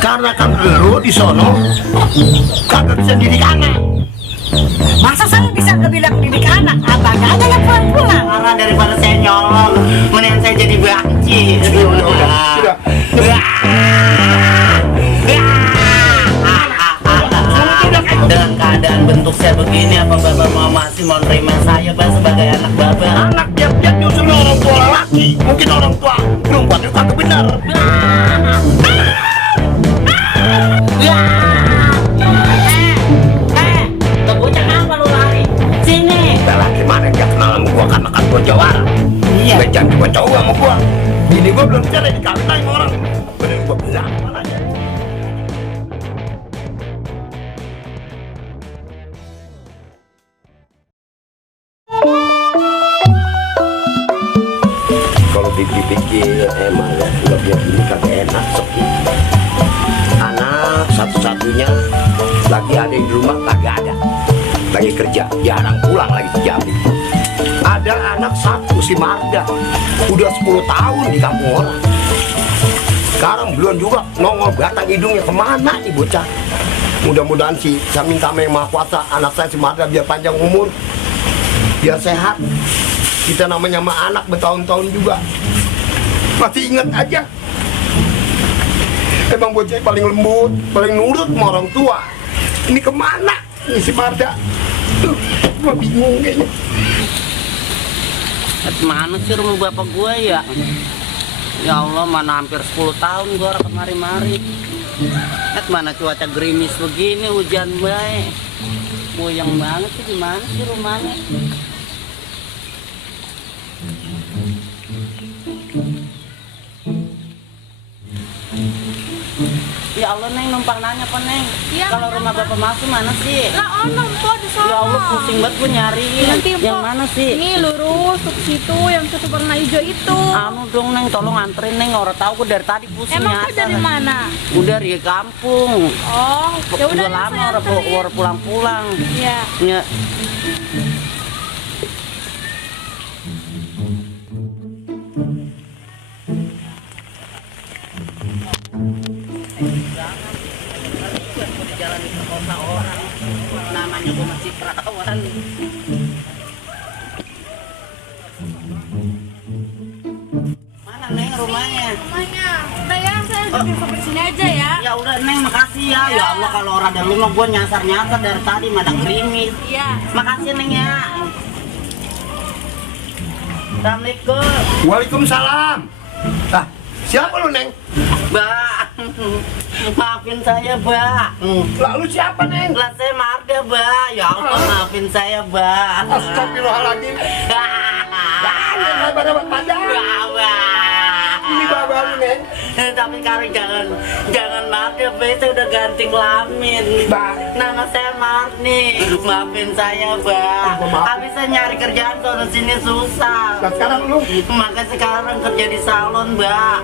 Karena kan lu di sono kagak bisa didik anak. Masa saya bisa kebilang didik anak? Abang aja yang pulang-pulang. Karena daripada saya nyolong, mendingan saya jadi banci. Sudah. Dengan keadaan bentuk saya begini, apa bapak masih mau nerima saya Pak sebagai anak bapak? Anak dia justru orang tua laki, mungkin orang tua perempuan itu kagak benar. Bocah apa lu lari? Sini. Laki mana yang dia kenal sama gua karena kan gua jawara. Iya. Jangan gua cowok sama gua. Ini gua belum cerai dikawin lagi sama orang. Bener gua bilang mananya. Kalau dipikir emang ya, udah biar ini kagak enak sepi. Anak satu-satunya lagi ada di rumah kagak ada. Lagi kerja, jarang pulang lagi ke Jambi. Ada anak satu si Marda, udah 10 tahun di kampung orang. Sekarang belum juga nongol batang hidungnya kemana nih bocah. Mudah-mudahan sih saya minta sama Yang Maha Kuasa anak saya si Marda biar panjang umur, biar sehat. Kita namanya sama anak bertahun-tahun juga masih ingat aja. Emang bocah paling lembut, paling nurut sama orang tua. Ini kemana ini si Marda? Gua bingung kayaknya. Mana sih rumah bapak gua ya? Ya Allah, mana hampir 10 tahun gua kemari-mari. Mana cuaca gerimis begini, hujan baik. Goyang banget sih, gimana sih rumahnya? Ya Allah, Neng, numpang nanya apa, Neng? Iya, kalau rumah bapak masuk mana sih? Lah ono po di sana. Ya Allah, pusing banget gue nyariin. Nanti yang po, mana sih? Ini lurus ke situ yang satu warna hijau itu. Anu dong, Neng, tolong anterin, Neng. Orang tahu gue dari tadi pusing. Emang kau nyasar. dari mana? Udah dari kampung. Oh, ya udah Udah lama saya anterin. orang pulang-pulang. Iya. Ya. Jalan ke kota orang, namanya gue masih perawan. Mana Neng rumahnya? Rumahnya. Udah ya, saya jadi sampai sini aja ya. Ya udah Neng, makasih ya. Ya Allah, kalau orang ada rumah gue nyasar-nyasar dari tadi madang gerimis. Iya. Makasih Neng ya. Assalamualaikum. Waalaikumsalam. Ah, siapa lu Neng? Mbak, maafin saya, Mbak. Lalu siapa Neng? Lah saya Marda, Mbak. Ya Allah, maafin saya, Mbak. Astagfirullahaladzim. Pada panjang. Ini bapak lu Neng. Tapi sekarang jangan Marda, Mbak. Saya udah ganti kelamin. Mbak. Nama saya Marni. Maafin saya, Mbak. Maaf. Habis saya nyari kerjaan sono sini susah. Nah sekarang lu Maka sekarang kerja di salon, Mbak.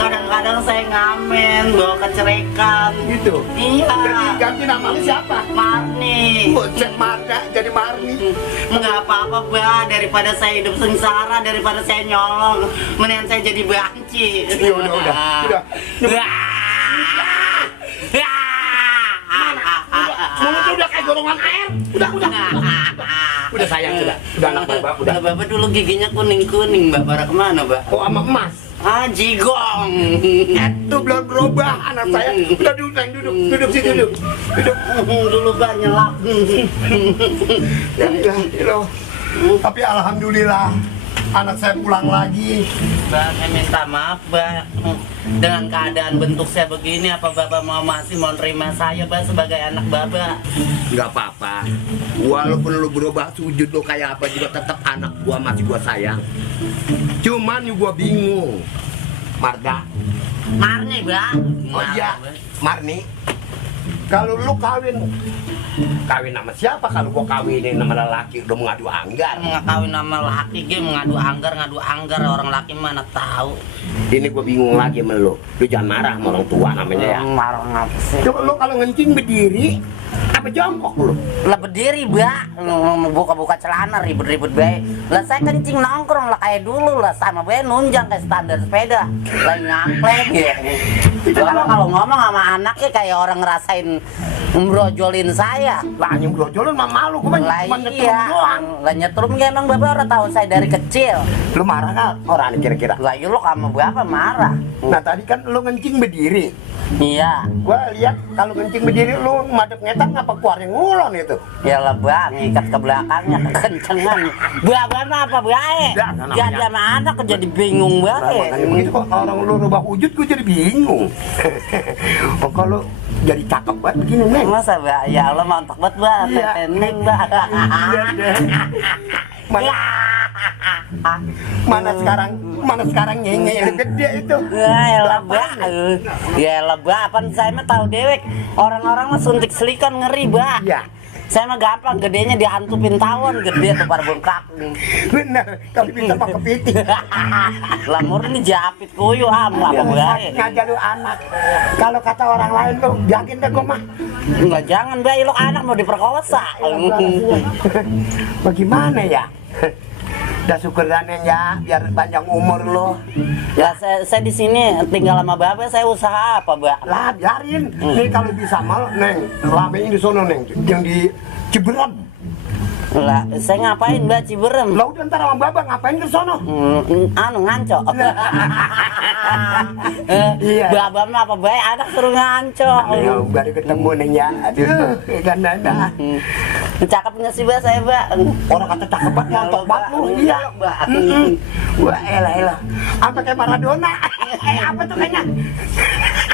Kadang-kadang saya ngamen, bawa kecerekan. gitu. Iya. Jadi ganti nama lu siapa? Marni. Bocet Marda jadi Marni. Nggak apa-apa, Mbak. Daripada saya hidup sengsara, daripada saya nyolong, mendingan saya jadi banci. Ya udah. Mulut lu udah kayak golongan air. Udah sayang sudah. Udah anak bapak udah. Nah, Bapak dulu giginya kuning-kuning, Mbak. Pada kemana, Mbak? Oh sama emas. Ah, jigong. Itu belum berubah anak saya. Udah duduk Neng, duduk sini duduk. Dulu Mbak nyelap. Ya ilah. Tapi alhamdulillah anak saya pulang lagi. Mbak, saya minta maaf, Mbak. Dengan keadaan bentuk saya begini, apa Bapak masih mau nerima saya, Mbak, sebagai anak Bapak? Nggak apa-apa. Walaupun lu berubah sujud lu kayak apa juga tetap anak gua masih gua sayang. Cuman gua bingung. Marda. Marni, Mbak. Oh iya, Marni. Kalau lu kawin sama siapa? Kalau gua kawinin sama lelaki udah mengadu anggar. Mengakawin nama laki, ngadu anggar orang laki mana tahu. Ini gua bingung lagi sama lu. Lu jangan marah sama orang tua namanya ya. Marah ngapa sih? Coba lu kalau ngencing berdiri Apa jongkok lu? Lah berdiri, Mbak. Buka-buka celana ribet-ribet bae. Lah saya kencing nongkrong lah kayak dulu lah sama bae nunjang kayak standar sepeda. Lah nyampleng ya. Lah kalau ngomong sama anaknya kayak orang ngerasain ngebrojolin saya. Lah nyembrojolin mah malu, gua Lah cuma nyetrum iya. doang. Lah nyetrum ya emang Bapak udah tahu saya dari kecil. Lu marah kan orang kira-kira? Lah iya lo sama Bapak marah. Nah tadi kan lu ngencing berdiri. Iya. Gua lihat kalau kencing berdiri lu madep ngetan apa keluar yang ngulon itu. Ya lah Bang, ikat ke belakangnya kekencengan. Bapak apa bae? Ya, namanya. Jadi sama anak jadi bingung Nah, bae. makanya begitu kok orang lu rubah wujud gua jadi bingung. Oh kalau jadi cakep banget begini Neng. Masa Mbak? Ya Allah mantap banget Mbak. Iya. Teneng Mbak. Iya deh. Mana sekarang nyenye yang gede itu. Ya elah Mbak. Ya elah Mbak, apaan saya mah tahu dewek. Orang-orang mah suntik silikon ngeri Mbak. Iya. Saya mah gampang, gedenya diantupin tawon, gede tuh par bengkak. Bener, kalau bisa mah kepiting. Lah murni japit kuyu apa bae. Ngajak lu anak. Kalau kata orang lain lu, yakin deh gua mah. Enggak jangan Mbak, ilok anak mau diperkosa. Bagaimana ya? Udah syukuran ya, biar panjang umur lo. Ya saya di sini tinggal sama Bapak, saya usaha apa, Mbak? Lah biarin. Nih kalau bisa mal, Neng, ramein di sono Neng, yang di Ciberem. Lah, saya ngapain Mbak Ciberem? Lah udah ntar sama Babang ngapain ke sono? Nganco. Iya. Babam apa baik anak suruh nganco. Ayo, baru ketemu Neng ya. Aduh, kan ada. Cakep nggak sih Mbak saya Mbak? Orang kata cakep banget, nontok banget lu. Iya. Wah, elah. Apa kayak Maradona? Apa tuh kayaknya?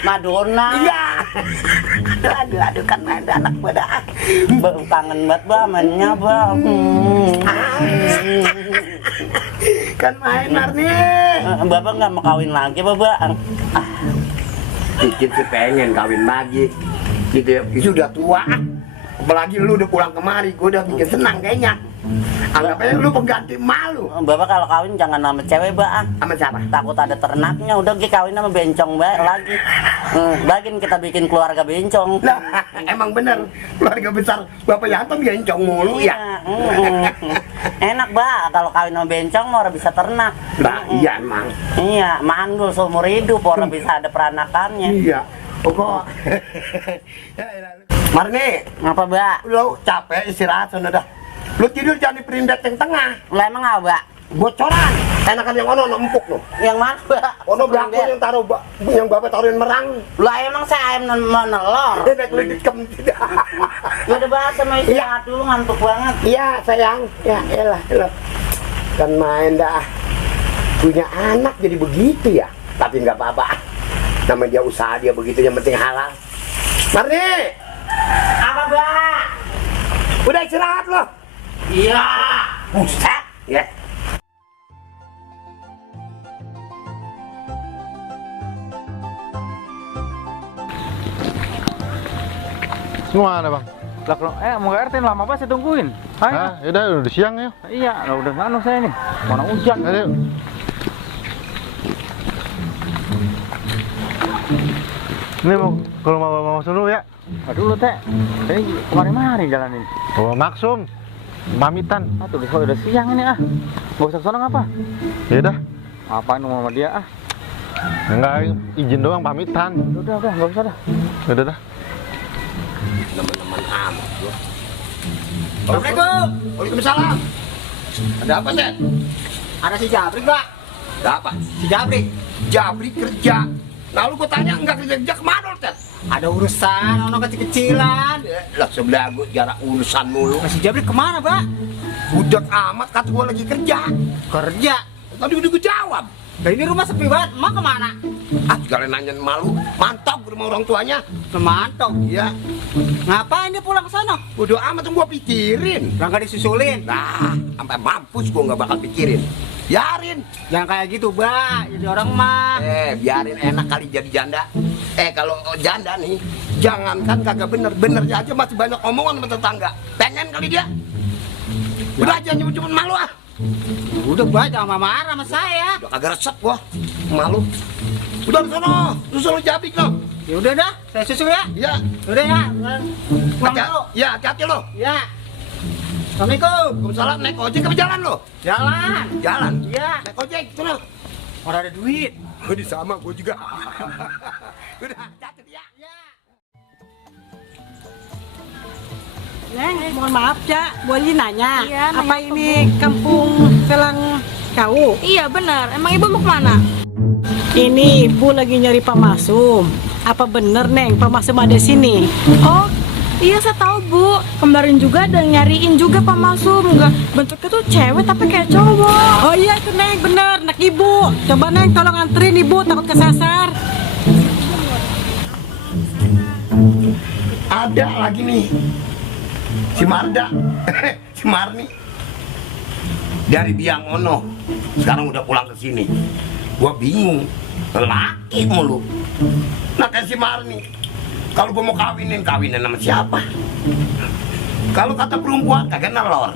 Madonna. Iya. Aduh kan ada anak pada. Kangen banget Mbak mainnya Mbak. Kan main Marni. Bapak nggak mau kawin lagi Bapak? Dikit sih pengen kawin lagi. Gitu ya. Sudah tua. Apalagi lu udah pulang kemari, gue udah bikin senang kayaknya. Anggap aja lu pengganti malu. Bapak kalau kawin jangan sama cewek Mbak. Sama siapa? Takut ada ternaknya, udah kawin sama bencong Mbak lagi. Bagin kita bikin keluarga bencong. Nah, emang bener keluarga besar Bapak Yanto bencong mulu ya. Enak Mbak kalau kawin sama bencong orang bisa ternak. Nah, iya emang. Iya, mandul seumur hidup orang bisa ada peranakannya. Iya. Pokok. Marni, Apa Mbak? lu capek istirahat sana dah. Lu tidur jangan di perindet yang tengah. Lah emang apa Mbak? Bocoran. Enakan yang ono empuk lu. Yang mana Mbak? Ono bakul yang taruh yang Bapak taruhin merang. Lah emang saya ayam menelor. Dia naik dikem tidak. Ya udah Mbak sama istirahat dulu ngantuk banget. Iya sayang. Ya elah. Kan main dah. Punya anak jadi begitu ya. Tapi nggak apa-apa. Namanya dia usaha dia begitu yang penting halal. Marni, Apa Mbak? udah istirahat loh. Iya. Buset. Ya. Gimana bang? Lah kalau mau ke RT lama apa saya tungguin? Ayo. Hah? Yaudah udah siang ya. Iya, lah udah nganu saya nih. Mana hujan? Ayo. Ini mau ke rumah Bapak Maksum dulu ya. Aduh lu teh. Ini kemarin-kemarin jalanin. Bapak Maksum, pamitan. Tuh udah siang ini ah. Gak usah kesana ngapa? Yaudah, Apaan mau sama dia ah? enggak izin doang pamitan. Udah nggak usah dah. Udah dah. Teman-teman amat gua. Assalamualaikum. Waalaikumsalam. Ada apa, Ted? Ada si Jabrik Mbak. Ada apa? Si Jabrik. Jabri kerja. Nah lu gua tanya enggak kerja kemana lu, Ted? Ada urusan, ono kecil-kecilan. Lah sebelah gua jarak urusan mulu. Si Jabrik kemana Mbak? Budak amat kata gua lagi kerja. Kerja. Tadi udah gua jawab. Nah ini rumah sepi banget, mau kemana? Ah, sekalian nanyain malu. Mantap ke rumah orang tuanya. Semantong. Iya. Ngapain dia pulang ke sana? Bodoh amat yang gua pikirin. Berangkat disusulin. Nah, sampai mampus gua nggak bakal pikirin. Biarin. Jangan kayak gitu, Mbak. Jadi orang mah. Biarin enak kali jadi janda. Kalau janda nih, jangankan kagak bener aja masih banyak omongan sama tetangga. Pengen kali dia. Udah aja nyebut-nyebut malu ah. Udah, Mbak, jangan marah sama saya. Udah kagak resep gua. Malu. Udah di sono, susul Jabrik lo. Ya udah dah, saya susul ya. Ya. Udah ya. Pulang dulu. Ya, hati-hati lo. Ya. Assalamualaikum. Waalaikumsalam. Naik ojek ke jalan lo? Jalan. Jalan. Iya. Naik ojek, sana. Orang ada duit. Oh, di sama gue juga. Udah, catat ya. Neng, mohon maaf ya, boleh nanya. Iya, nanya apa apa, ini kampung Telang Kau? Iya benar. Emang ibu mau kemana? Ini ibu lagi nyari Pak Masum. Apa bener Neng, Pak Masum ada sini? Oh, iya saya tahu bu. Kemarin juga ada yang nyariin juga Pak Masum. Enggak, bentuknya tuh cewek tapi kayak cowok. Oh iya itu Neng, bener, anak ibu. Coba Neng tolong anterin ibu, takut kesasar. Ada lagi nih. Si Marda. Si Marni. Dari Biangono. Sekarang udah pulang ke sini. Gua bingung. Laki mulu. Nah kayak si Marni. Kalau gua mau kawinin sama siapa? Kalau kata perempuan kagak nelor.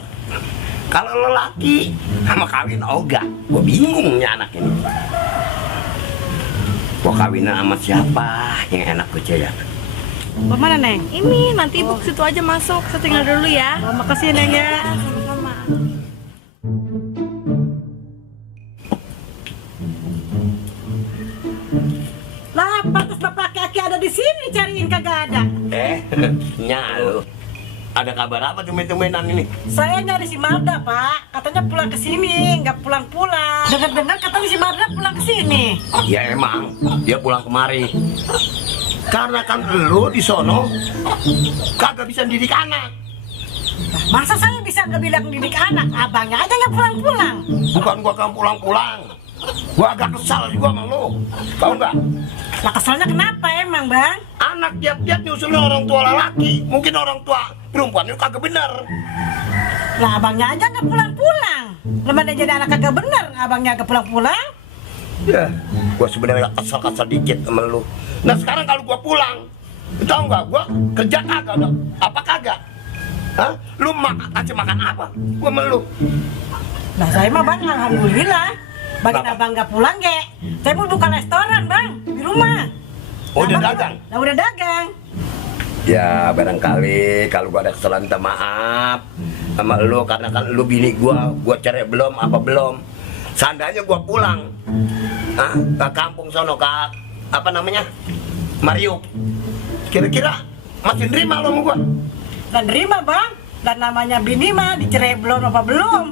Kalau lelaki sama kawin ogah. Gua bingung nih anak ini. Gua kawinan sama siapa yang enak gua jaya? Mana Neng? Ini nanti ibu ke situ aja masuk. Saya tinggal dulu ya. Oh, makasih Neng ya. Sama-sama. Lah, pantas bapak kaki ada di sini cariin kagak ada. Nyalu. Ada kabar apa tumben-tumbenan ini? Saya nyari si Marda, Pak. Katanya pulang ke sini, nggak pulang-pulang. Dengar-dengar katanya si Marda pulang ke sini. Ya emang, dia pulang kemari. Karena kan lu di sono kagak bisa didik anak. Masa saya bisa nggak bilang didik anak? Abangnya aja nggak pulang-pulang. Bukan gua kan pulang-pulang. Gua agak kesal juga sama lu. Tahu nggak? Lah keselnya kenapa emang, Bang? Anak tiap-tiap nyusulnya orang tua lelaki. Mungkin orang tua perempuan itu kagak bener. Lah abangnya aja nggak pulang-pulang. Lemana jadi anak kagak bener, abangnya nggak pulang-pulang. Ya, gua sebenarnya kesal-kesal dikit sama lu. Nah sekarang kalau gua pulang, tahu nggak? Gua kerja kagak dong? Apa kagak? Hah? Lu kasih makan apa? Gua sama lu. Lah saya mah Bang, alhamdulillah. Bagian Bapak. abang nggak pulang, Ge. Saya mau buka restoran, Bang, di rumah. Oh, udah Abang dagang? Lah udah dagang. Ya barangkali kalau gua ada kesalahan minta maaf sama lu karena kan lu bini gua cerai belum apa belum. Seandainya gua pulang ke kampung sono ke apa namanya Mario, kira-kira masih nerima lo sama gua? Dan nerima, Bang. Dan namanya bini mah dicerai belum apa belum.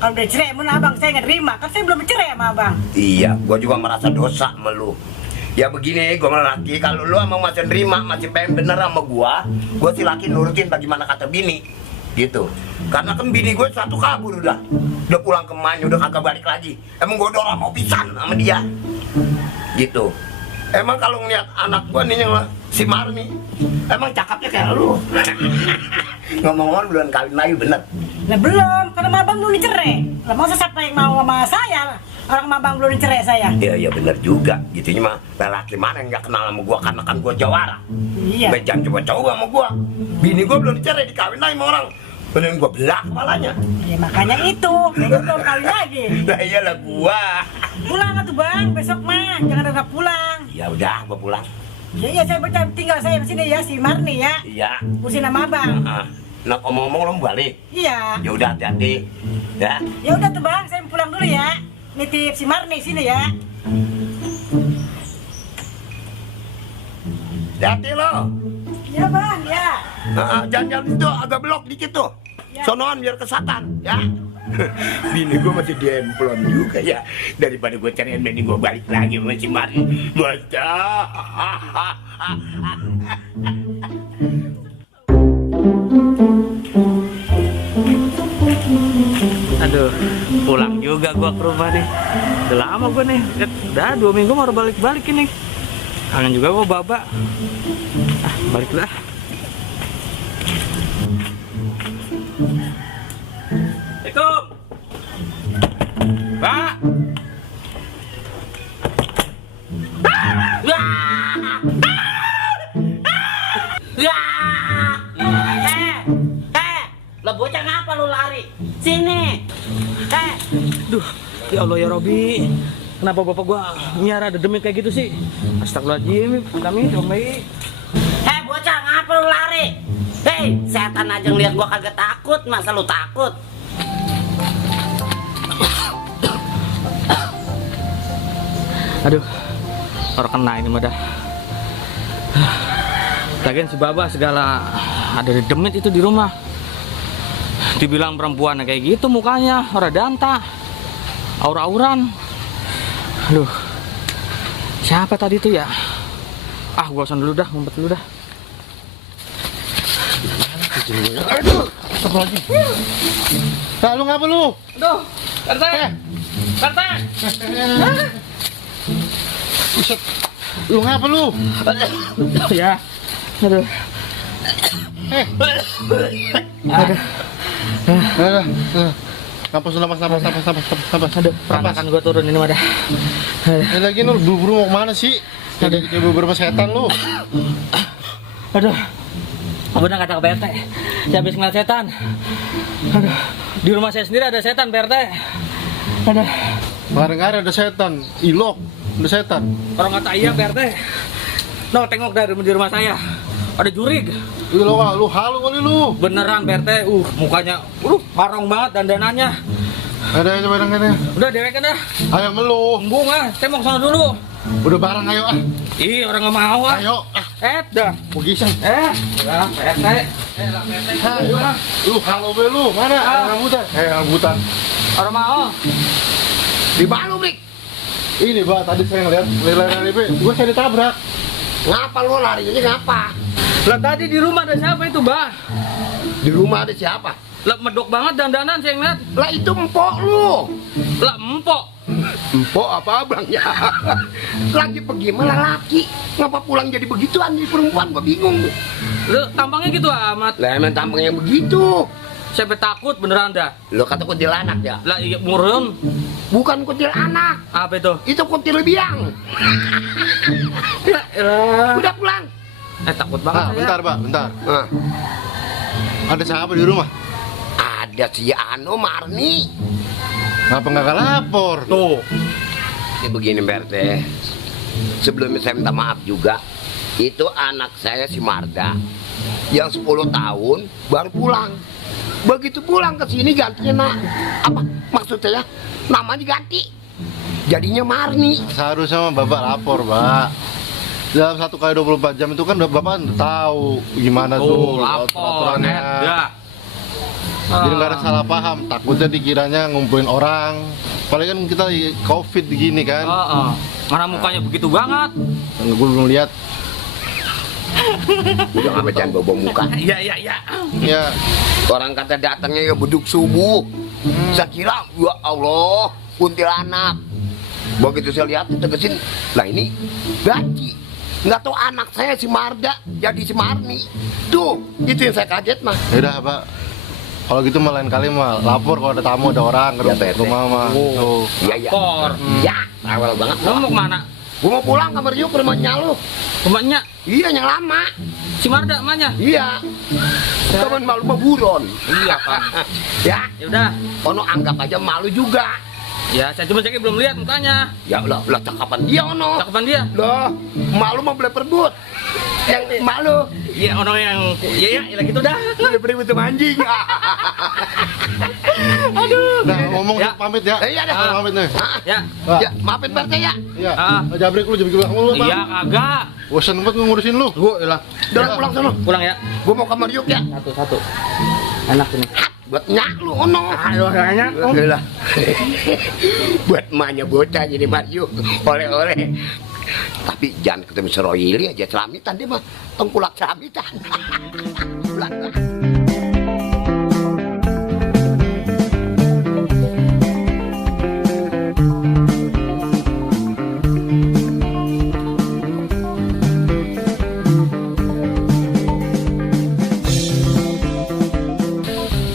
Kalau udah cerai mun abang saya nggak terima, kan saya belum cerai sama abang. Iya, gua juga merasa dosa sama lu. Ya begini, gua laki kalau lu emang masih nerima, masih pengen bener sama gua sih laki nurutin bagaimana kata bini, gitu. Karena kan bini gue satu kabur udah pulang ke Manyu, udah kagak balik lagi. Emang gua udah lama pisan sama dia, gitu. Emang kalau ngeliat anak gua nih yang si Marni, emang cakapnya kayak lu. Ngomong-ngomong belum kawin lagi bener. Lah belum, karena abang belum dicerai. Lah masa siapa yang mau sama saya? Orang sama abang belum dicerai saya. Iya bener juga, gitunya mah lelaki mana yang nggak kenal sama gua karena kan gua jawara. Iya. Jangan coba-coba sama gua. Bini gua belum dicerai, dikawin lagi sama orang. Beneran gua belah kepalanya. Ya makanya itu, saya belum kawin lagi. Nah iyalah gua. Pulang atuh Bang, besok mah jangan udah pulang. Ya udah gua pulang. Iya saya tinggal saya di sini ya si Marni ya. Iya. Urusin sama abang. Nah ngomong-ngomong lo mau balik. Iya. Ya udah hati-hati. Ya. Ya udah tuh Bang, saya pulang dulu ya. Nitip si Marni sini ya. Hati-hati lo. Iya Bang, ya. Jangan itu agak belok dikit tuh. Ya. Sonoan biar kesatan, ya. Bini gue masih diemplon juga ya. Daripada gue cariin bini gue balik lagi sama si Mari. Bocah. Aduh, pulang juga gua ke rumah nih. Udah lama gua nih. Udah 2 minggu baru balik-balik ini. Kangen juga gua baba. Balik lah. Assalamualaikum. Pak. Lah bocah ngapa lu lari? Sini. Duh, ya Allah ya Robi. Kenapa bapak gua miara ada demi kayak gitu sih? Astagfirullahaladzim, kami baik. Hei bocah, ngapa lu lari? Hei, setan aja ngeliat gua kagak takut, masa lu takut? Aduh, orang kena ini mah dah. Lagian si Baba segala ada demit itu di rumah. Dibilang perempuan kayak gitu mukanya, orang danta, aura-auran. Aduh, siapa tadi tuh ya? Ah, gua son dulu dah, ngumpet dulu dah. Aduh, apa lagi? Nah, lu ngapa lu? Aduh, RT, RT. Buset. Lu ngapa lu? Ya, aduh. Aduh. Napas. Aduh, peranakan gua turun ini mah dah. Ini lagi lu buru-buru mau kemana sih? Ada beberapa setan lu. Aduh, bener kata Pak RT. Saya habis ngeliat setan. Aduh, di rumah saya sendiri ada setan Pak RT. Aduh, Kemarin ada setan, ilok, ada setan. orang kata iya Pak RT. No, tengok dari di rumah saya. Ada jurig. Lu halu kali lu. Beneran Pak RT. Mukanya marong banget dandanannya. Ada barang ini. Udah dewek dah. Ayo melu. Embung ah, saya mau kesana dulu. Udah barang ayo ah. Ih, orang nggak mau ah. Ayo. Dah. Begisan. Lah Pak RT. Lah Pak RT. Gimana? Lu halu be lu. Mana? Rambutan. Rambutan. Orang mau. Di mana lu, Brik? Ini, Pak, tadi saya ngeliat lari-lari be. Gua saya ditabrak. Ngapa lu larinya ngapa? Lah tadi di rumah ada siapa itu, Bah? Di rumah ada siapa? Lah medok banget dandanan saya ngeliat. Lah itu empok lu. Lah empok. Empok apa abangnya? Lagi pergi malah laki. Ngapa pulang jadi begituan nih perempuan? Gua bingung. Lu tampangnya gitu amat. Lah emang tampangnya begitu. Siapa takut beneran dah. Lo kata kuntilanak ya? Lah iya murun. Bukan kuntilanak. Apa itu? Itu kuntil biang. Udah pulang. Takut banget saya. Bentar, Pak, bentar. Nah, Ada siapa di rumah? ada si Ano Marni. Ngapa nggak lapor? Tuh. Ini begini Berte. Sebelumnya saya minta maaf juga. Itu anak saya si Marda yang 10 tahun baru pulang. Begitu pulang ke sini gantinya apa maksud saya? Namanya ganti. Jadinya Marni. Seharusnya mah Bapak lapor, Pak. Dalam 1 kali 24 jam itu kan Bapak udah tahu gimana tuh lapor. aturannya. Ya. Jadi nggak ada salah paham. Takutnya dikiranya ngumpulin orang. Apalagi kan kita lagi COVID begini kan. Mana mukanya begitu banget. Gue belum lihat. Udah nggak jangan bawa muka. Iya. Ya, Orang kata datangnya ya beduk subuh. Saya kira ya Allah kuntilanak. Begitu saya lihat tegesin, lah ini gaji. Nggak tahu anak saya si Marda jadi si Marni. Tuh, itu yang saya kaget mah. yaudah Pak. Kalau gitu mah lain kali mah lapor kalau ada tamu ada orang ke Ya, Pak RT. rumah mah. Tuh. Iya. Lapor. Ya, awal banget. Lu mau kemana? Gua mau pulang ke Meriuk ke rumahnya lu. Rumahnya Iya, yang lama. si Marda emaknya. Iya. Teman malu buron. Iya kan. Ya, Ya udah. ono anggap aja malu juga. Ya saya cuma cek belum lihat mukanya. Ya lah cakapan dia ono. Cakapan dia. Loh, malu mau boleh perbut. Yang malu, Iya orang yang ya gitu dah. boleh perbut sama anjing. Nah, ngomong Ya. pamit ya. Iya dah. Pamit nih. Ya. Ya, maafin Berte ya. Iya. Ah. Jabrik lu jadi belakang lu, Pak. Iya kagak. Bosan banget ngurusin lu. Gua Udah pulang sono. pulang ya. Gua mau ke Meriuk ya. Satu. Enak ini. Buat nyak lu ono. Aduh banyak. Lah. Buat emaknya bocah jadi Meriuk. Oleh-oleh. Tapi jangan ketemu Seroyili aja celamitan dia mah. Tengkulak celamitan. Pulang.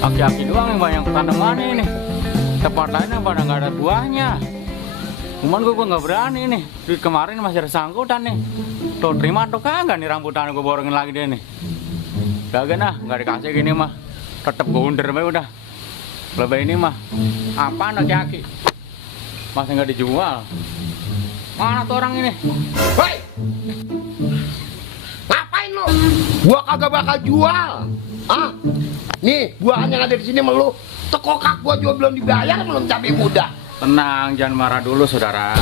Aki-aki doang yang banyak tanaman ini. Tempat lainnya pada nggak ada buahnya. Cuman gue nggak berani nih. Duit kemarin masih ada sangkutan nih. Tuh terima tuh kagak nih rambutan gue borongin lagi deh nih. Kagak nah, nggak dikasih gini mah. Tetep gue under udah. Lebih ini mah. Apaan aki-aki? masih nggak dijual. Mana tuh orang ini? Hei! Ngapain lu? Gua kagak bakal jual. Ah, nih buahan yang ada di sini melu. Tekokak gua juga belum dibayar, belum cabai muda. Tenang, jangan marah dulu saudara.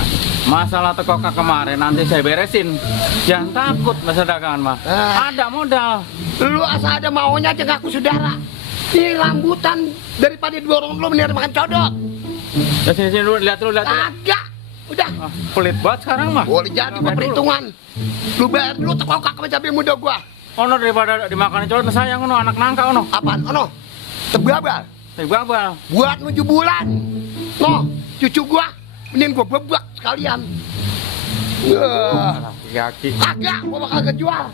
Masalah tekokak kemarin nanti saya beresin. Jangan takut masa dagangan mah. Ada modal. Lu asal ada maunya aja ngaku saudara. Ini rambutan daripada dorong lu mendingan makan codot. Sini dulu, lihat dulu. Kagak. Udah. Ah, pelit banget sekarang mah. Boleh jadi gua perhitungan. Lu bayar dulu tekokak sama cabai muda gua. Ono daripada dimakanin codot sayang ono anak nangka ono. Apaan? Ono. Tebabal. Babal. Buat 7 bulan. No, cucu gua mending gua bebak sekalian. Yaki. Kagak, gua bakal kejual.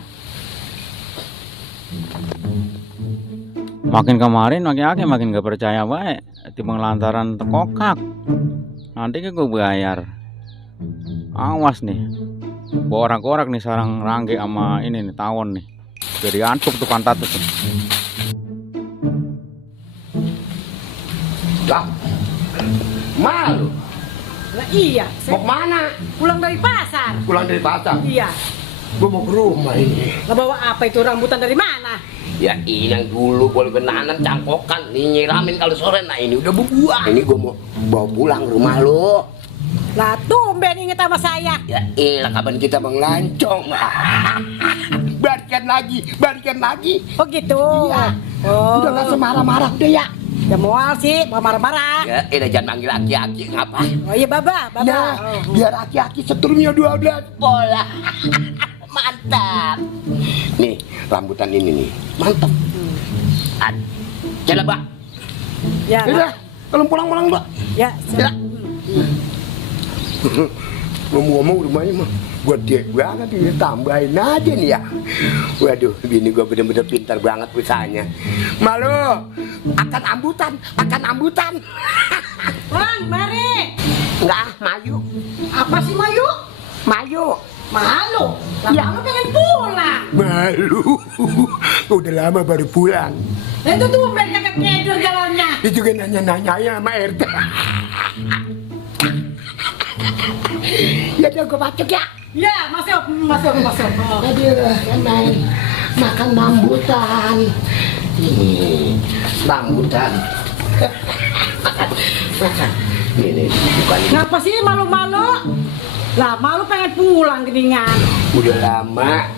Makin kemarin makin gak percaya baik. Timbang lantaran tekokak. Nanti kan gue bayar. Awas nih. Korak-korak nih sarang rangge sama ini nih tawon nih. Jadi antuk tuh pantat tuh. Lah, malu. Lah iya, Mau saya kemana? pulang dari pasar. Pulang dari pasar. Iya. Gua mau ke rumah ini. Lah bawa apa itu rambutan dari mana? Ya ini yang dulu boleh benanan cangkokan. Nih nyiramin kalau sore. Nah ini udah berbuah. Ini gua mau bawa pulang ke rumah lu. Lah tumben inget sama saya. Ya ilah kapan kita mengelancong. Balikan lagi. Oh gitu. Iya. Oh. Udah gak semarah-marah udah ya. Ya mual sih, mau marah-marah. Ya ilah jangan manggil aki-aki ngapa? Oh iya baba. Ya, Oh. biar aki-aki seturnya 12 bola. Mantap. Nih, rambutan ini nih. Mantap. Coba, Mbak. Ya. Udah, kalau pulang-pulang, Mbak. Ya. Ya. Ngomong-ngomong rumahnya mah gede banget ini, tambahin aja nih ya. Waduh, bini gua bener-bener pintar banget usahanya. Malu, akan ambutan. Bang, mari. Enggak, Mayu. Apa sih Mayu? Mayu. Malu. Lah Ya. malu pengen pulang. Malu. Udah lama baru pulang. Lah itu tumben kagak keder jalannya. Dia juga nanya-nanya ya sama RT. Ya udah gua masuk ya. Ya, masuk. Oh. Aduh, main makan rambutan. Ini rambutan. Makan. Ini bukan ini. Ngapa sih malu-malu? Lah malu pengen pulang geningan. Udah lama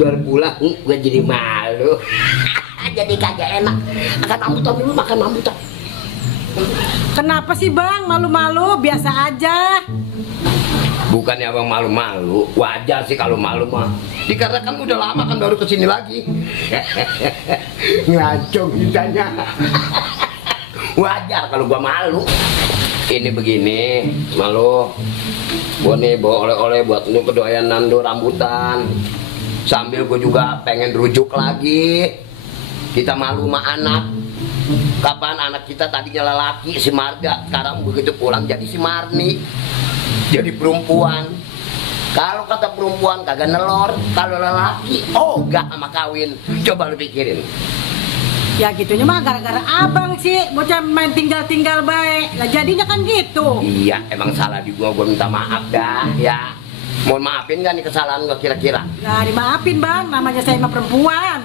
baru pulang, gue jadi malu. Jadi kagak enak. Makan rambutan dulu, makan rambutan. Kenapa sih bang malu-malu? Biasa aja. Bukannya abang malu-malu, wajar sih kalau malu mah. Dikarenakan udah lama kan baru kesini lagi. Ngacong kitanya. Wajar kalau gua malu. Ini begini, malu. Gua nih bawa oleh-oleh buat lu kedoyan nando rambutan. Sambil gua juga pengen rujuk lagi. Kita malu sama anak. Kapan anak kita tadinya lelaki si Marga, sekarang begitu pulang jadi si Marni. Jadi perempuan. Kalau kata perempuan kagak nelor, kalau lelaki gak sama kawin. Coba lu pikirin. Ya gitunya mah gara-gara abang sih bocah main tinggal-tinggal baik. Lah jadinya kan gitu. Iya, emang salah di gua minta maaf dah ya. Mohon maafin gak nih kesalahan gua kira-kira? Nah dimaafin bang, namanya saya mah perempuan.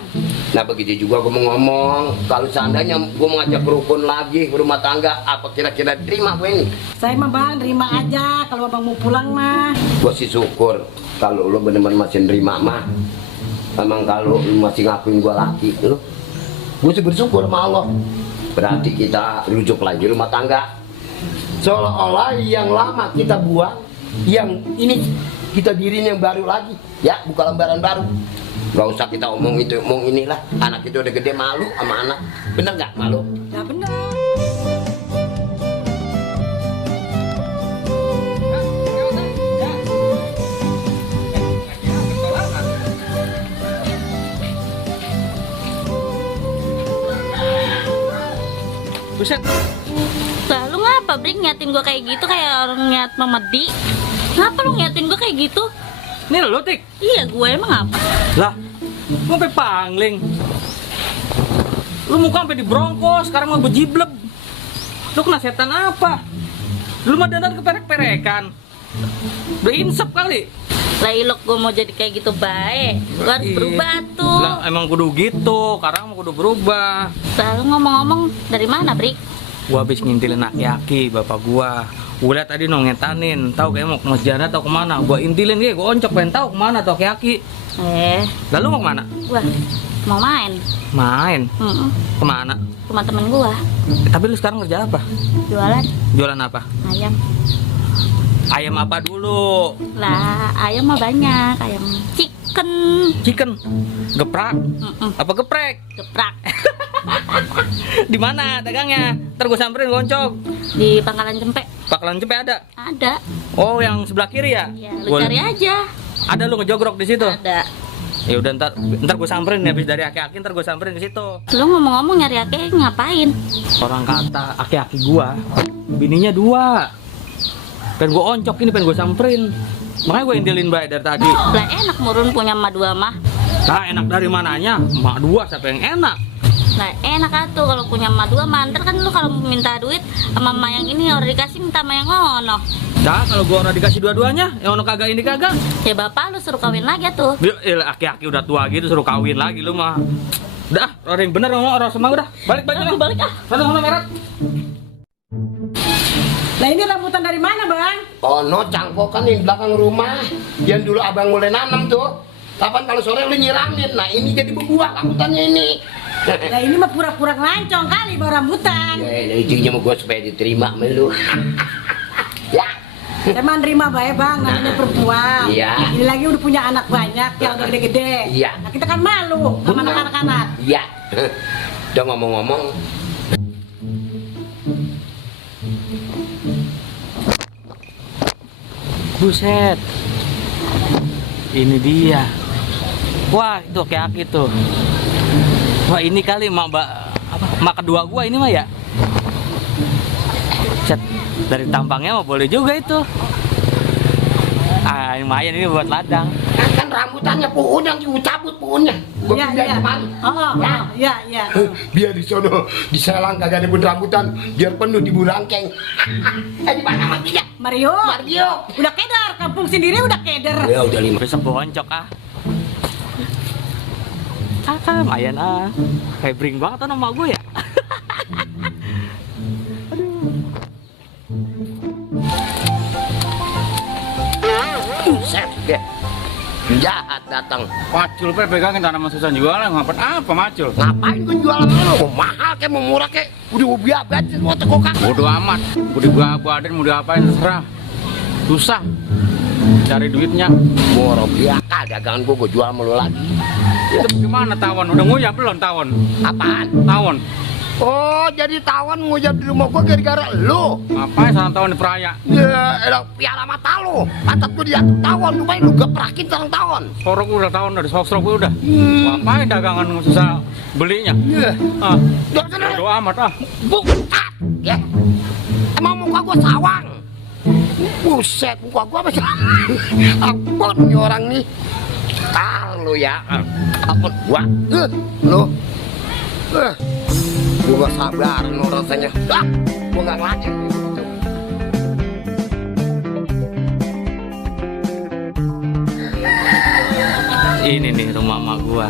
Nah begitu juga gua mau ngomong, kalau seandainya gua mau ngajak rukun lagi rumah tangga, apa kira-kira terima gue ini? Saya mah bang, terima aja kalau abang mau pulang mah. Gua sih syukur kalau lu bener-bener masih nerima mah. Emang kalau lu masih ngakuin gua laki lu, gua sih bersyukur sama Allah. Berarti kita rujuk lagi rumah tangga. Seolah-olah yang lama kita buang, yang ini kita diriin yang baru lagi. Ya, buka lembaran baru. Gak usah kita omong itu, omong inilah. Anak itu udah gede, malu sama anak. Bener gak malu? Ya bener. Buset. Lah lu ngapa Brik nyatin gue kayak gitu kayak orang nyat memedi? Ngapa lu nyatin gue kayak gitu? Ini lo Tik. Iya gue emang apa? Lah, lu sampai pangling. Lu muka sampai dibrongkos, sekarang mau bejibleb. Lu kena setan apa? Lu mah dandan keperek-perekan. Udah insep kali. Lah ilok gue mau jadi kayak gitu baik. Gue harus berubah tuh. Lah emang kudu gitu, sekarang mau kudu berubah. Lalu ngomong-ngomong dari mana, Brik? Gua habis ngintilin aki-aki bapak gua. Gua liat tadi ngetanin, tahu kayak mau ke masjid atau kemana. Gua intilin dia, gua oncok pengen tahu kemana tuh aki-aki. Lalu mau kemana? Gua mau main. Main? Kemana? Rumah temen gua. Tapi lu sekarang kerja apa? Jualan Jualan apa? ayam. Ayam apa dulu? Lah ayam mah banyak. Ayam chicken. Chicken? Geprak? Apa geprek? Geprak. Di mana dagangnya? Ntar gua samperin gua oncok. Di Pangkalan Cempe. Pangkalan Cempe ada? Ada. Oh, yang sebelah kiri ya? Ya, lu cari aja. Ada lu ngejogrok di situ? Ada. Ya udah ntar gue samperin ya, habis dari aki-aki ntar gue samperin ke situ. Lu ngomong-ngomong nyari aki ngapain? Orang kata aki-aki gua bininya 2. Pengen gue oncok ini, pengen gue samperin. Makanya gue intilin baik dari tadi. Lah enak murun punya emak 2 mah. Nah enak dari mananya? Emak 2 siapa yang enak? Nah enak atuh kalau punya emak 2 mah. Ntar kan lu kalau minta duit sama emak yang ini orang dikasih minta sama yang ono. Nah kalau gue orang dikasih dua-duanya, yang ono kagak ini kagak. Ya bapak lu suruh kawin lagi tuh. Aki-aki udah tua gitu suruh kawin lagi lu mah. Udah, orang yang bener ngomong orang semang udah. Balik. Balik ah. Sana merah. Lah ini rambutan dari mana, Bang? Ono cangkokan di belakang rumah. Yang dulu abang mulai nanam tuh. Kapan kalau sore lu nyiramin. Nah ini jadi berbuah rambutannya ini. Lah ini mah pura-pura ngelancong kali bawa rambutan. Ya ujungnya mau gue supaya diterima sama lu. Ya. Emang nerima baik, Bang, namanya perempuan. Iya. Ini lagi udah punya anak banyak yang udah gede-gede. Iya. Nah kita kan malu sama anak-anak. Iya. Udah ngomong-ngomong. Buset. Ini dia. Wah, itu aki-aki tuh. Wah, ini kali mak kedua gua ini mah ya. Set, dari tampangnya mah boleh juga itu. Ah, lumayan ini buat ladang. Kan rambutannya pohon yang cabut pohonnya. Gua pindahin kemari. Iya. Biar di sono di Selang kagak ada pun rambutan, biar penuh di Burangkeng. Di mana matinya? Mario. Udah keder, kampung sendiri udah keder. Ya udah 5. Besok boncok ah. Lumayan ah. Kayak bring banget tuh nama gue ya. Set ya. Jahat datang. Macul pegangin tanaman susah jualan, ngapain apa macul? Ngapain gue jualan lu? Mau mahal kayak mau murah kayak udah biar banget semua tekokak. Bodoh amat, udah gua aden mau diapain terserah. Susah cari duitnya. Murah biaka dagangan gue jual sama lu lagi. Itu gimana tawon? Udah nguyap belum tawon? Apaan? Tawon. Oh, jadi tawon ngujab di rumah gua gara-gara lu. Ngapain sana tawon di peraya? Ya, elah piala mata lu. Pantat gua dia tawon, lupain lu geprakin sarang tawon. Sorok udah tawon, udah sok-sok udah. Ngapain dagangan susah belinya? Iya. Ah, Jangan bodoh amat ah. bukat. Ya. Emang muka gua sawang. Buset, muka gua masih ampun nih orang nih. Lu ya. Ampun gua. Lu. Gua gak sabar no rasanya. Gua gak ngelajar gitu. Ini nih rumah emak gua.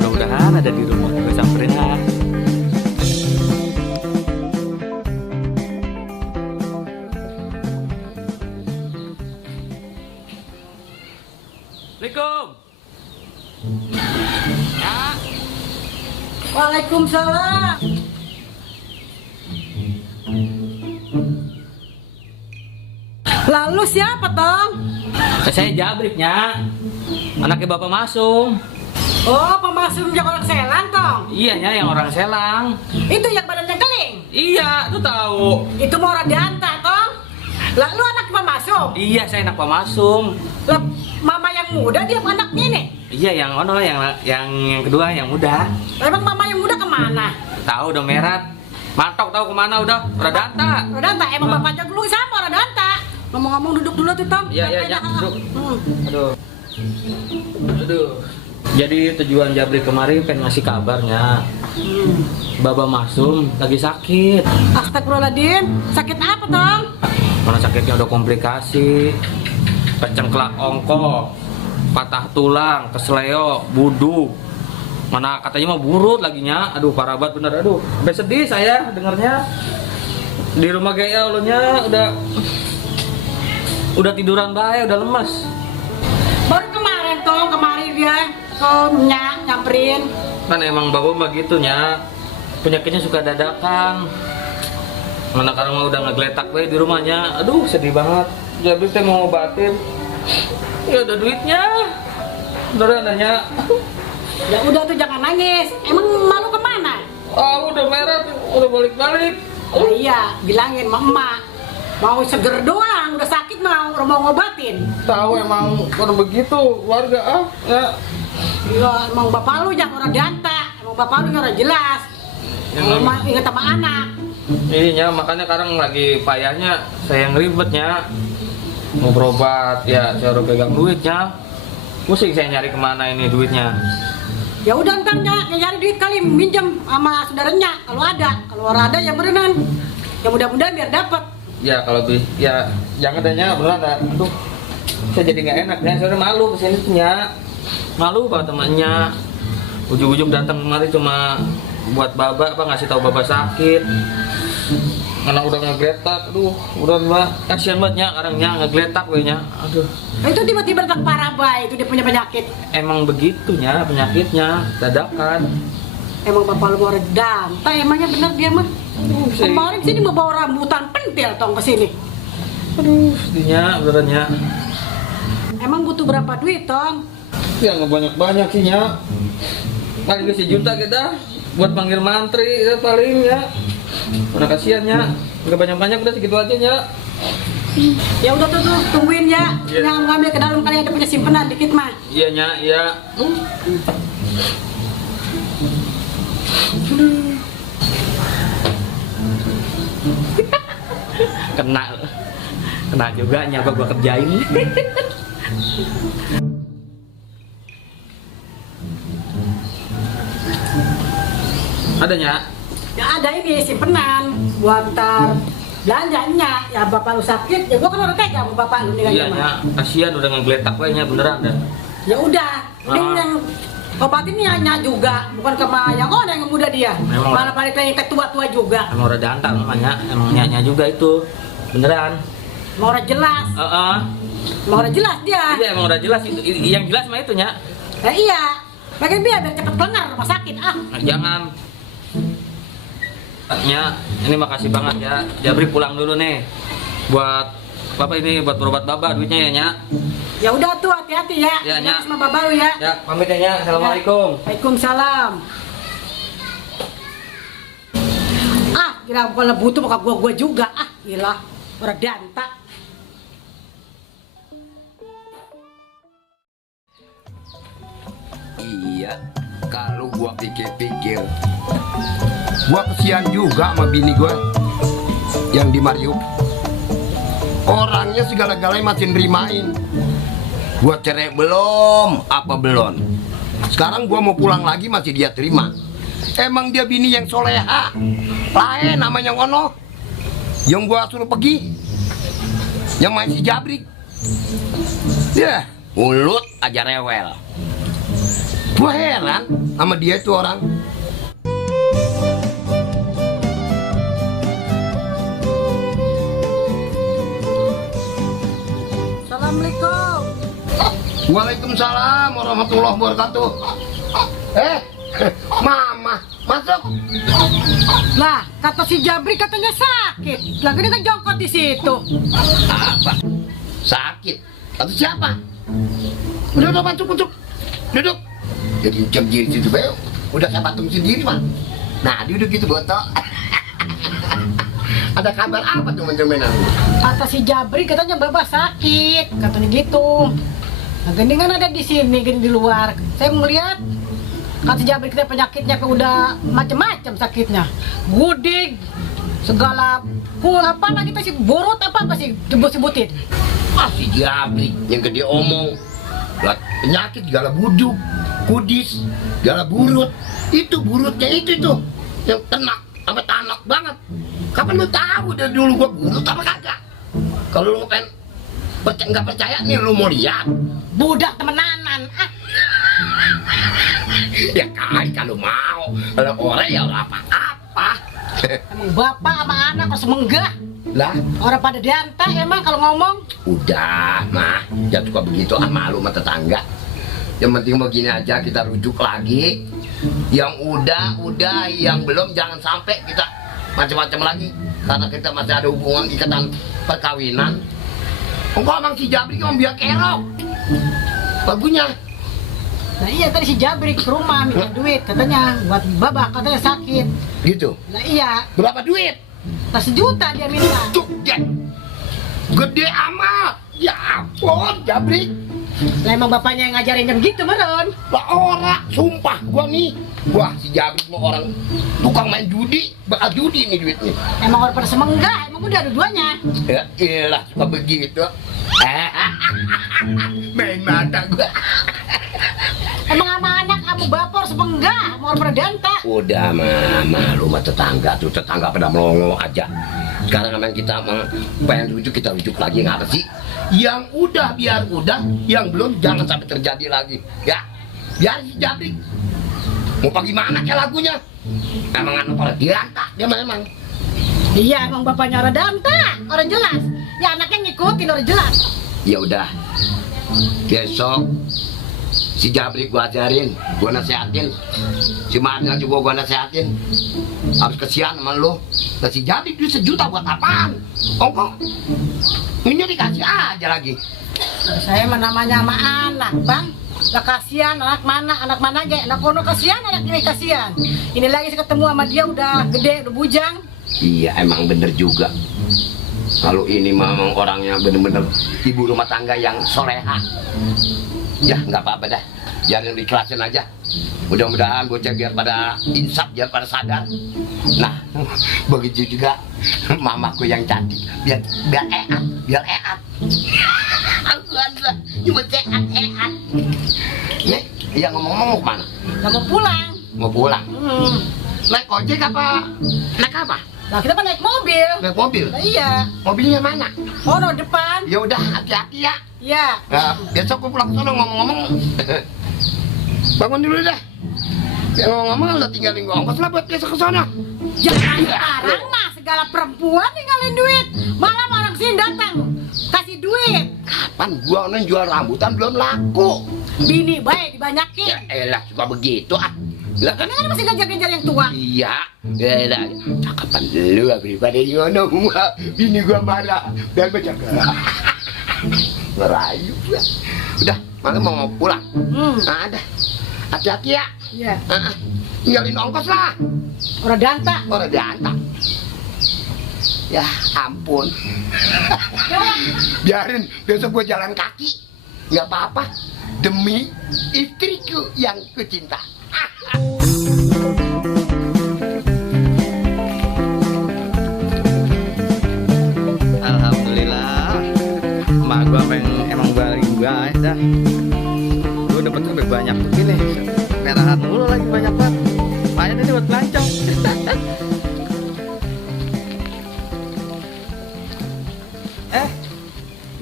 Mudah-mudahan ada di rumah gue samperin ah. Assalamualaikum. Ya. Waalaikumsalam. Lalu siapa, Tong? Saya Jabriknya. Anaknya Bapak Masum. Oh, pemasum yang orang Selang, Tong. Iya nya yang orang Selang. Itu yang badannya keling. Iya, tuh tahu. Itu mau orang Danta, Tong. Lalu anak pemasum. Iya, saya anak Pak Masum. Lah, mama yang muda dia anaknya nih. Iya, yang ono yang kedua yang muda. Emang mama yang muda kemana? Tahu udah merat. Mantok tahu kemana udah? Udah Danta. Orang Danta, emang bapaknya dulu sama orang Danta. Ngomong-ngomong duduk dulu tuh, Tong. Iya, duduk. Aduh. Jadi tujuan Jabri kemarin pengen ngasih kabarnya. Baba Masum lagi sakit. Astagfirullahaladzim, sakit apa Tong? Mana sakitnya udah komplikasi. Kecengklak ongkol, patah tulang, kesleo, budu. Mana katanya mau burut laginya. Aduh parah banget bener. Aduh, sampai sedih saya dengarnya. Di rumah gaya ulunya udah tiduran baik, udah lemes. Baru kemarin Tong, kemarin dia nyamperin. Kan emang bapak begitu nya, penyakitnya suka dadakan. Mana sekarang mah udah ngegeletak we di rumahnya. Aduh sedih banget. Jadi teh mau ngobatin, ya ada duitnya. Udah nanya. Ya udah tuh jangan nangis. Emang malu kemana? Oh udah merah, udah balik-balik. Ya iya, bilangin sama emak. Mau seger doang, udah sakit mau ngobatin. Tahu emang udah begitu warga ya. Iya, emang bapak lu jangan orang danta. Emang bapak lu orang jelas. Emang ingat sama anak. Iya, makanya sekarang lagi payahnya saya yang ribetnya. Mau berobat, ya saya udah pegang duitnya. Pusing saya nyari kemana ini duitnya. Ya udah ntar nyari duit kali minjem sama saudaranya kalau ada ya beneran. Ya mudah-mudahan biar dapat. Ya kalau ya jangan adanya beneran ada. Aduh, saya jadi nggak enak ya. Saya udah malu kesini punya. Malu banget temannya. Ujung-ujung datang kemari cuma buat baba apa ngasih tahu baba sakit. Karena udah ngegeletak, aduh, udah mbak, kasihan bangetnya orangnya ngegeletak wehnya, aduh. Itu tiba-tiba datang parah bay, itu dia punya penyakit. Emang begitunya penyakitnya, dadakan. Emang bapak lu mau danta, emangnya bener dia mah. Kemarin sini mau bawa rambutan pentil Tong kesini. Aduh, sedihnya, benerannya. Emang butuh berapa duit Tong? Ya nggak banyak-banyak sih nya. Paling 1 juta kita buat panggil mantri ya paling ya. Mana kasihannya, nggak banyak-banyak udah segitu aja nya. Ya udah tuh tungguin ya. Yang ngambil ke dalam kali ada punya simpenan dikit mah. Iya nya, iya. Kena juga nya gua kerjain. Adanya? Ya ada ini simpenan buat ntar belanjanya. Ya bapak lu sakit, ya gua kan orang tega sama bapak lu nih. Iya nya, kasihan udah ngegeletak we nya beneran dah. Ya udah, ini yang obatin nya juga, bukan ke yang yang muda dia. Memang malah balik lagi ke tua-tua juga. Emang udah dantak namanya, emang nya juga itu beneran. Mau orang jelas. Mau orang jelas dia. Iya emang udah jelas itu, yang jelas mah itu nya. Nah, iya. Bagian biar cepet kelar rumah sakit Jangan. Nya, ini makasih banget ya. Jabri pulang dulu nih. Buat Bapak ini buat berobat Baba duitnya ya nya. Ya udah tuh hati-hati ya. Ya nya. Sama Bapak lu ya. Ya, pamit ya nya. Assalamualaikum. Waalaikumsalam. Gila kalau butuh maka gua juga. Gila. Orang danta. Iya, kalau gua pikir-pikir, gua kesian juga sama bini gua yang di Mariup. Orangnya segala-galanya masih nerimain. Gua cerai belum, apa belum. Sekarang gua mau pulang lagi masih dia terima. Emang dia bini yang soleha. Lain namanya ngono. Yang gua suruh pergi, yang main si Jabrik. Ya, mulut aja rewel. Gua heran sama dia itu orang. Assalamualaikum. Waalaikumsalam warahmatullahi wabarakatuh. Mama, masuk. Lah, kata si Jabri katanya sakit. Lagi dia kan jongkot di situ. Apa? Sakit? Atau siapa? Udah masuk. Duduk. Jadi jam diri situ bayo. Udah saya patung sendiri mah. Nah, duduk gitu botok. Ada kabar apa tuh teman-teman? Kata si Jabri katanya Bapak sakit, katanya gitu. Nah, gini kan ada di sini, gini di luar. Saya melihat kata si Jabri kita penyakitnya udah macam-macam sakitnya. Gudeg, segala apa lagi kita sih borot apa sih sebut-sebutin. Si Jabri yang gede omong. Penyakit segala buduk. kudis, segala burut. Itu burutnya itu yang tenak apa tanak banget. Kapan lu tahu dari dulu gua burut apa kagak? Kalau lu pengen nggak percaya nih lu mau lihat. Budak temenanan. Ya kali kalau mau, kalau orang ya udah apa-apa. Emang bapak sama anak harus menggah. Lah, Orang pada diantar emang kalau ngomong. udah mah, jangan suka begitu sama lu sama tetangga. Yang penting begini aja, kita rujuk lagi. Yang udah, yang belum jangan sampai kita macam-macam lagi. Karena kita masih ada hubungan ikatan perkawinan. Engkau emang si Jabri kan biar kerok. Bagunya. Nah iya tadi si Jabrik ke rumah minta duit katanya buat babak katanya sakit. Gitu. Nah iya, Berapa duit? tak 1 juta dia minta. Tuh, gede amat. Ya ampun, Jabri. Lah emang bapaknya yang ngajarin jam gitu meren. Lah orang, sumpah gua nih. Wah, si Jabri mah orang tukang main judi, bakal judi nih duitnya. Emang orang pada semenggah, emang udah ada duanya. Ya iyalah, suka begitu. Main mata gua. Emang sama anak, sama bapak harus semenggah, sama orang pada diantar. Udah mama, lu mah tetangga tuh, tetangga pada melongo aja. Sekarang memang kita pengen rujuk, kita rujuk lagi ngapa sih? Yang udah biar udah, yang belum jangan sampai terjadi lagi. Ya, biar si Jabri. Mau bagaimana kayak lagunya? Emang anak pada diantar, dia memang. Iya, emang bapaknya orang diantar, orang jelas. Ya anaknya ngikutin orang jelas. Ya udah, besok si Jabri gua ajarin, gua nasehatin. Si Madel juga gua nasehatin. Harus kesian sama lu. Nah, si Jabri duit 1 juta buat apaan? Ongkong. Ini dikasih aja lagi. Saya mah namanya sama anak, Bang. Lah kasihan anak mana aja, anak kono kasihan, anak ini kasihan. Ini lagi saya ketemu sama dia udah gede, udah bujang. Iya, emang bener juga. Kalau ini memang orangnya bener-bener ibu rumah tangga yang soleha. Ya, nggak apa-apa dah. Jangan ikhlasin aja. Mudah-mudahan bocah biar pada insaf, biar pada sadar. Nah, begitu juga mamaku yang cantik. Biar eat. Alhamdulillah, cuma eat. Nih, yang ngomong-ngomong kemana? Gak mau pulang. Mau pulang. Naik ojek apa? Naik apa? Nah kita kan naik mobil. Naik mobil? Nah, iya. Mobilnya mana? Oh, no, depan. Ya udah, hati-hati ya. Iya. Nah, besok gue pulang ke sana ngomong-ngomong. Bangun dulu dah. Ya, ngomong-ngomong lo tinggalin gue ongkos lah buat besok ke sana. Jangan sekarang mah segala perempuan tinggalin duit. Malam orang sini datang kasih duit. Kapan gua orang jual rambutan belum laku? Bini baik dibanyakin. Ya elah, suka begitu ah. Lah kan Ini kan masih gajar-gajar yang tua. iya. Ya elah, cakapan lu daripada ngono gua. Bini gua marah dan berjaga. Ngerayu gua. Udah, malam mau pulang. Nah, ada. Hati-hati ya. Iya. Tinggalin ongkos lah. Orang danta. Orang diantar. Ya ampun. Biarin besok gue jalan kaki. Nggak apa-apa. Demi istriku yang kucinta. Alhamdulillah, emak gua emang balik gua dah. Gua dapet lebih banyak begini. Merahan mulu lagi banyak banget. Makanya tadi buat pelancong.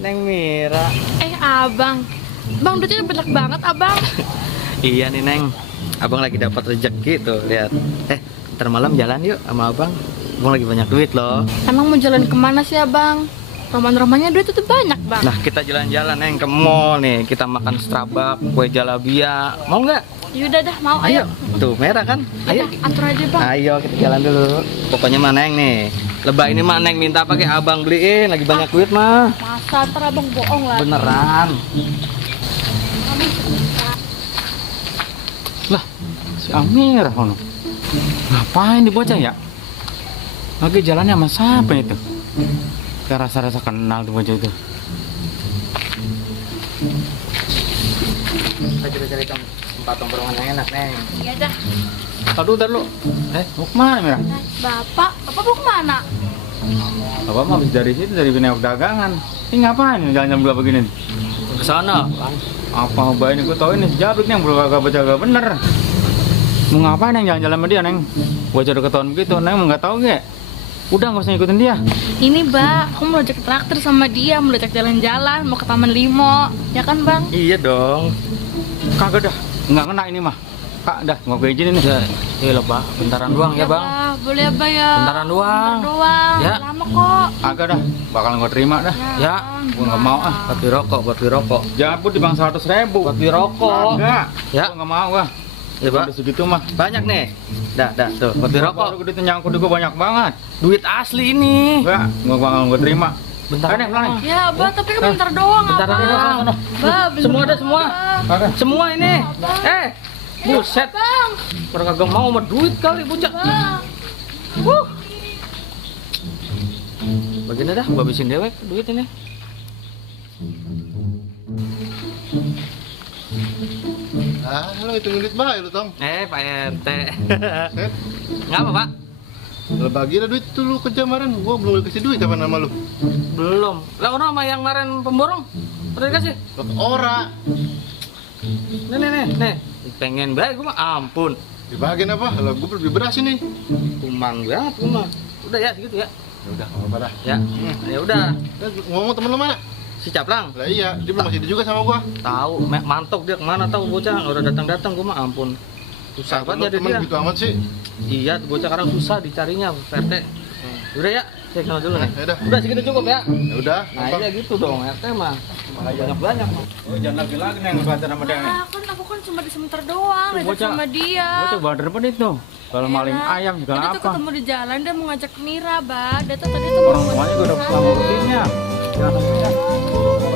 Neng Mira. Abang. Bang duitnya banyak banget, Abang. Iya nih Neng, abang lagi dapat rezeki tuh, lihat. Ntar malam jalan yuk sama abang. Abang lagi banyak duit loh. Emang mau jalan kemana sih, Abang? Roman-romannya duit itu banyak, Bang. Nah kita jalan-jalan Neng ke mall nih, kita makan Starbucks, kue jalabia, mau nggak? Yaudah dah, mau, ayo. Tuh merah kan? Ayo. Atur aja, Bang. Ayo kita jalan dulu. Pokoknya mah Neng nih, lebah ini mah Neng minta pakai abang beliin, lagi banyak duit mah. Masa ntar Abang bohong lah. Beneran. Lah, si Amir, kono. Ngapain di bocah ya? Lagi jalannya sama siapa itu? Kayak rasa-rasa kenal tuh bocah itu. Kita coba cari tempat tongkrongan yang enak Neng. Iya dah. Tar lu. Mau kemana Mira? Bapak mau kemana? Bapak mah habis dari situ, dari bina dagangan. Ini ngapain jalan jam 2 begini? Ke sana. Apa mbak ini gue tau ini si Jabrik nih yang belum kagak baca bener. Mau ngapain yang jalan-jalan sama dia neng? Gue jadi ketahuan begitu, neng mau nggak tahu nggak? Udah nggak usah ngikutin dia. Ini bang, aku mau ajak traktir sama dia, mau ajak jalan-jalan, mau ke Taman Limo, ya kan bang? Iya dong. Kagak dah, nggak kena ini mah. Kak, dah nggak gue izinin nih. Ya, iya lah bang, bentaran doang ya bang. Boleh apa ya? Bentaran doang. Bentar doang, Ya. lama kok. Agak dah, bakalan gue terima dah. Ya, Gue nggak mau ah. buat beli rokok, buat beli rokok. Jangan pun di bang 100.000. Buat beli rokok. Enggak. Ya. Gue nggak mau ah. Ya Udah bang, segitu mah. banyak nih. Dah, tuh, buat beli rokok. Baru gede nyangkut gue banyak banget. Duit asli ini. Enggak, gue bakalan gue terima. Bentar. Ayo nih, pulang nih. Ya, Abah, tapi kan bentar doang, Bentar Abah. doang. Bah, bentar Semua ada doang, semua. Abah. Kagak. Semua ini. Buset. Bang, Orang kagak mau sama duit kali bocah. bang. Begini dah, gua habisin dewek duit ini. Ah, lo hitung duit baik lo tong. Pak RT. Set, Ngapa pak? lo bagi lah duit tuh lu kerja kemarin. Gua belum dikasih duit apa nama lu? Belum. Lah orang sama yang kemarin pemborong. Udah dikasih? Lo ora. Nih. Pengen baik gua mah ampun. Di bagian apa? Lah gua beli beras ini. Kuman banget gua mah. Udah ya segitu ya. Ya udah, nggak apa-apa dah. Ya. Ya udah. Ngomong temen lo mana? Si Caplang. Lah iya, dia belum masih ada juga sama gua. Tahu, mantok dia kemana tahu bocah udah datang gua mah ampun. Susah banget jadi temen dia. gitu amat sih. Iya, bocah sekarang susah dicarinya, RT. Udah ya, saya kenal dulu nih. Ya udah. Udah segitu cukup ya. Ya udah. Nah, iya gitu dong, RT mah. Banyak-banyak. Oh, jangan lagi nih ngebaca sama dia nih. Ah, kan aku kan cuma di sebentar doang, ajak Bocah. sama dia. Gue coba depan itu. Kalau maling ayam juga Tadi tuh apa? ketemu di jalan, dia mau ngajak Mira, Bah. Dia tuh tadi tuh mau Orang tuanya gue udah ngajak sama rutinnya. Jangan sampai ya.